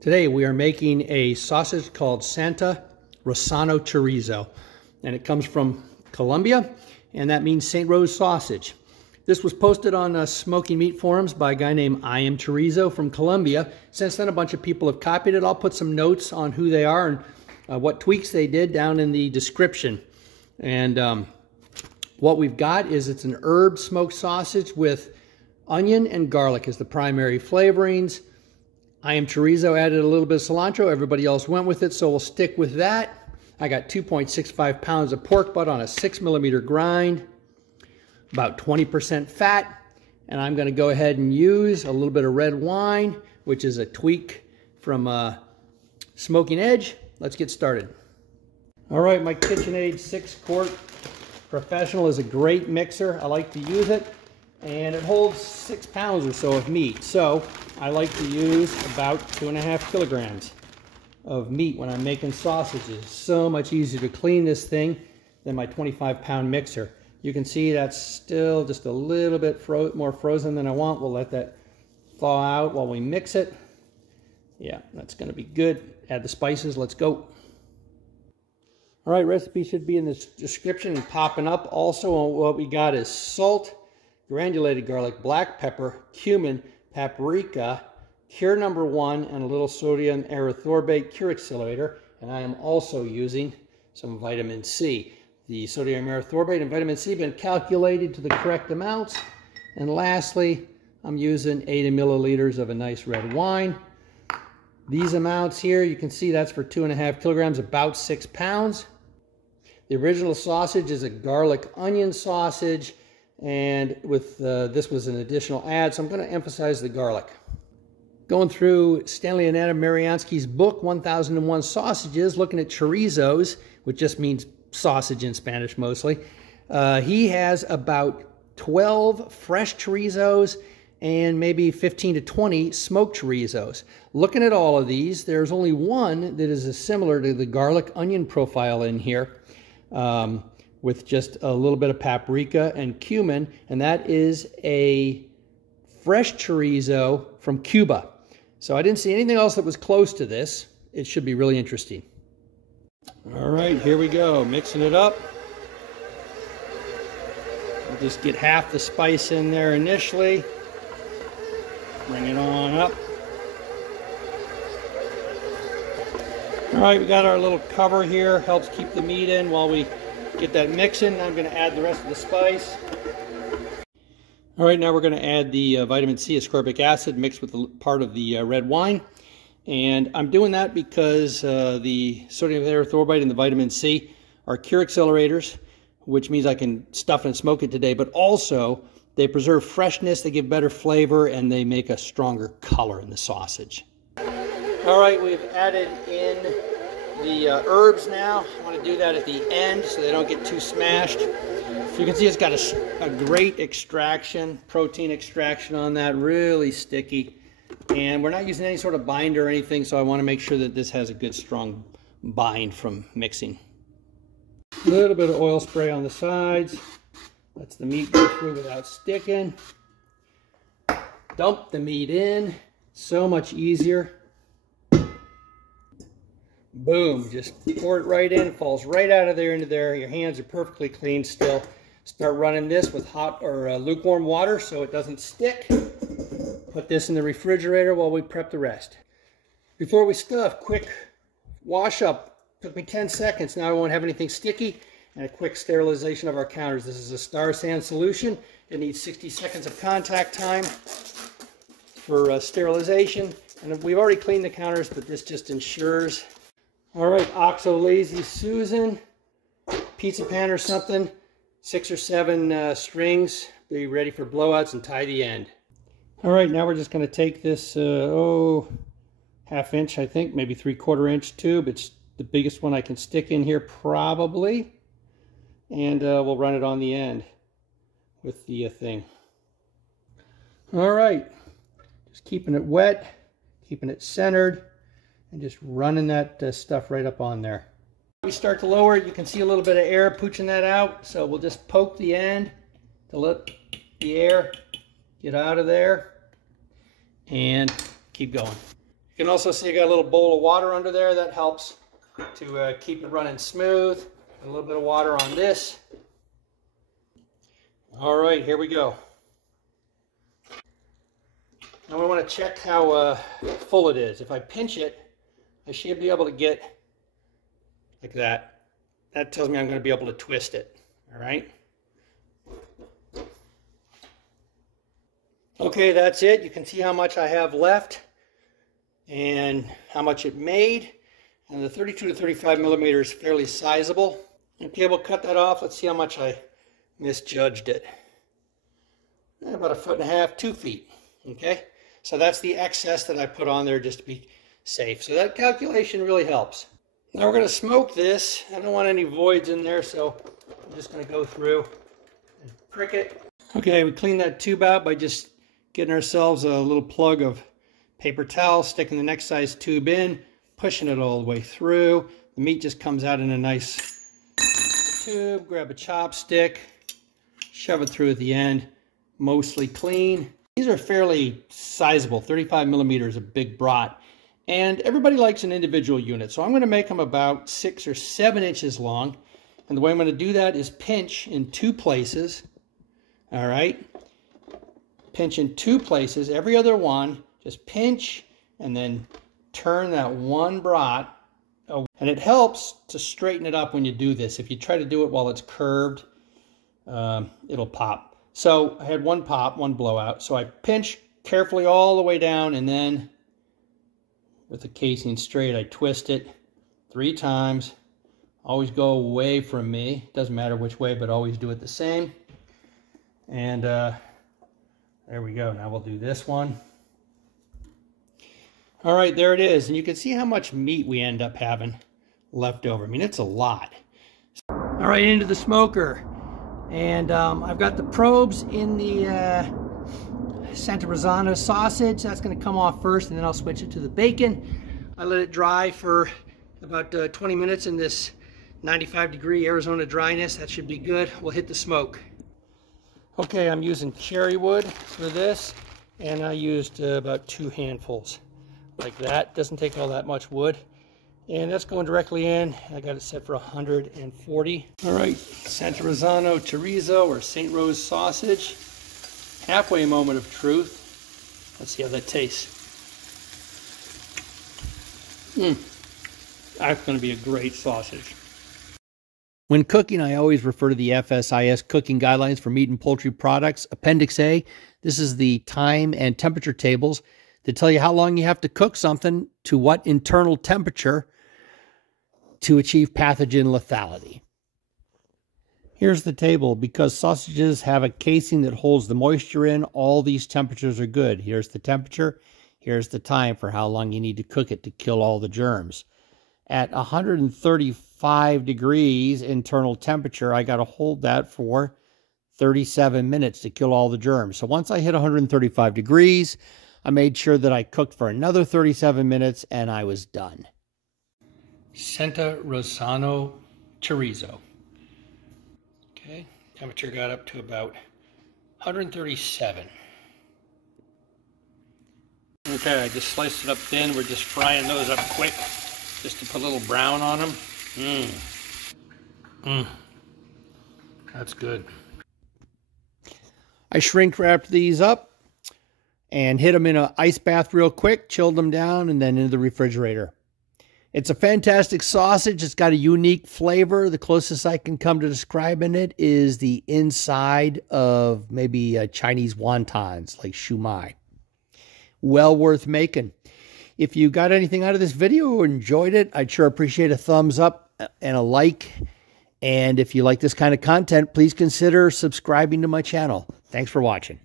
Today we are making a sausage called Santa Rosano Chorizo, and it comes from Colombia, and that means St. Rose sausage. This was posted on Smoking Meat forums by a guy named I-am-Chorizo from Colombia. Since then, a bunch of people have copied it. I'll put some notes on who they are and what tweaks they did down in the description. And what we've got is it's an herb smoked sausage with onion and garlic as the primary flavorings. I-am-Chorizo added a little bit of cilantro. Everybody else went with it, so we'll stick with that. I got 2.65 pounds of pork butt on a 6mm grind, about 20% fat, and I'm going to go ahead and use a little bit of red wine, which is a tweak from SmokinEdge. Let's get started. All right, my KitchenAid 6-quart Professional is a great mixer. I like to use it, and it holds 6 pounds or so of meat. So I like to use about 2.5 kilograms of meat when I'm making sausages. So much easier to clean this thing than my 25-pound mixer. You can see that's still just a little bit more frozen than I want. We'll let that thaw out while we mix it. Yeah, that's going to be good. Add the spices. Let's go. All right, recipe should be in the description and popping up. Also, what we got is salt, granulated garlic, black pepper, cumin, paprika, cure number 1, and a little sodium erythorbate cure accelerator. And I am also using some vitamin C. The sodium erythorbate and vitamin C have been calculated to the correct amounts. And lastly, I'm using 80 milliliters of a nice red wine. These amounts here, you can see that's for 2.5 kilograms, about 6 pounds. The original sausage is a garlic onion sausage, and with this was an additional add, so I'm going to emphasize the garlic. Going through Stanley and Adam Mariansky's book, 1001 Sausages, looking at chorizos, which just means sausage in Spanish mostly. He has about 12 fresh chorizos and maybe 15 to 20 smoked chorizos. Looking at all of these, there's only one that is similar to the garlic onion profile in here, with just a little bit of paprika and cumin, and that is a fresh chorizo from Cuba. So I didn't see anything else that was close to this. It should be really interesting. All right, here we go, mixing it up. We'll just get half the spice in there initially. Bring it on up. All right, we got our little cover here. Helps keep the meat in while we get that mixing. I'm going to add the rest of the spice. All right, now we're going to add the vitamin C ascorbic acid mixed with part of the red wine. And I'm doing that because the sodium erythorbate and the vitamin C are cure accelerators, which means I can stuff and smoke it today, but also they preserve freshness, they give better flavor, and they make a stronger color in the sausage. All right, we've added in the herbs now. I want to do that at the end so they don't get too smashed. So you can see it's got a great extraction, protein extraction on that, really sticky. And we're not using any sort of binder or anything, so I want to make sure that this has a good strong bind from mixing. A little bit of oil spray on the sides. Lets the meat go through without sticking. Dump the meat in. So much easier. Boom, just pour it right in, falls right out of there into there. Your hands are perfectly clean still. Start running this with hot or lukewarm water so it doesn't stick. Put this in the refrigerator while we prep the rest. Before we stuff, quick wash up. Took me 10 seconds. Now I won't have anything sticky. And a quick sterilization of our counters. This is a Star San solution. It needs 60 seconds of contact time for sterilization. And we've already cleaned the counters, but this just ensures. All right, Oxo Lazy Susan, pizza pan or something, 6 or 7 strings, be ready for blowouts and tie the end. All right, now we're just going to take this, ½ inch, I think, maybe 3/4 inch tube. It's the biggest one I can stick in here probably. And we'll run it on the end with the thing. All right, just keeping it wet, keeping it centered, and just running that stuff right up on there. We start to lower it, you can see a little bit of air pooching that out, so we'll just poke the end to let the air get out of there and keep going. You can also see I got a little bowl of water under there. That helps to keep it running smooth. A little bit of water on this. All right, here we go. Now we want to check how full it is. If I pinch it, I should be able to get like that. That tells me I'm going to be able to twist it. All right. Okay, that's it. You can see how much I have left and how much it made. And the 32 to 35 millimeter is fairly sizable. Okay, we'll cut that off. Let's see how much I misjudged it. About 1.5 feet, 2 feet. Okay, so that's the excess that I put on there just to be safe. So that calculation really helps. Now we're going to smoke this. I don't want any voids in there, so I'm just going to go through and prick it. Okay, we clean that tube out by just getting ourselves a little plug of paper towel, sticking the next size tube in, pushing it all the way through. The meat just comes out in a nice tube. Grab a chopstick, shove it through at the end, mostly clean. These are fairly sizable. 35 millimeters, a big brat. And everybody likes an individual unit, so I'm going to make them about 6 or 7 inches long. And the way I'm going to do that is pinch in 2 places. All right. Pinch in 2 places, every other one, just pinch and then turn that one brat. And it helps to straighten it up when you do this. If you try to do it while it's curved, it'll pop. So I had one pop, one blowout. So I pinch carefully all the way down, and then with the casing straight, I twist it 3 times. Always go away from me. Doesn't matter which way, but always do it the same. And there we go. Now we'll do this one. All right, there it is. And you can see how much meat we end up having left over. I mean, it's a lot. All right, into the smoker. And I've got the probes in the Rosano sausage. That's going to come off first, and then I'll switch it to the bacon. I let it dry for about 20 minutes in this 95-degree Arizona dryness. That should be good. We'll hit the smoke. Okay, I'm using cherry wood for this, and I used about 2 handfuls like that. Doesn't take all that much wood. And that's going directly in. I got it set for 140. All right, Rosano chorizo, or St. Rose sausage. Halfway moment of truth. Let's see how that tastes. That's going to be a great sausage. When cooking, I always refer to the FSIS cooking guidelines for meat and poultry products. Appendix A, this is the time and temperature tables that tell you how long you have to cook something to what internal temperature to achieve pathogen lethality. Here's the table. Because sausages have a casing that holds the moisture in, all these temperatures are good. Here's the temperature. Here's the time for how long you need to cook it to kill all the germs. At 135 degrees internal temperature, I got to hold that for 37 minutes to kill all the germs. So once I hit 135 degrees, I made sure that I cooked for another 37 minutes and I was done. Rosano chorizo. Okay, temperature got up to about 137. Okay, I just sliced it up thin. We're just frying those up quick, just to put a little brown on them. That's good. I shrink wrapped these up and hit them in an ice bath real quick, chilled them down, and then into the refrigerator. It's a fantastic sausage. It's got a unique flavor. The closest I can come to describing it is the inside of maybe Chinese wontons, like shumai. Well worth making. If you got anything out of this video or enjoyed it, I'd sure appreciate a thumbs up and a like. And if you like this kind of content, please consider subscribing to my channel. Thanks for watching.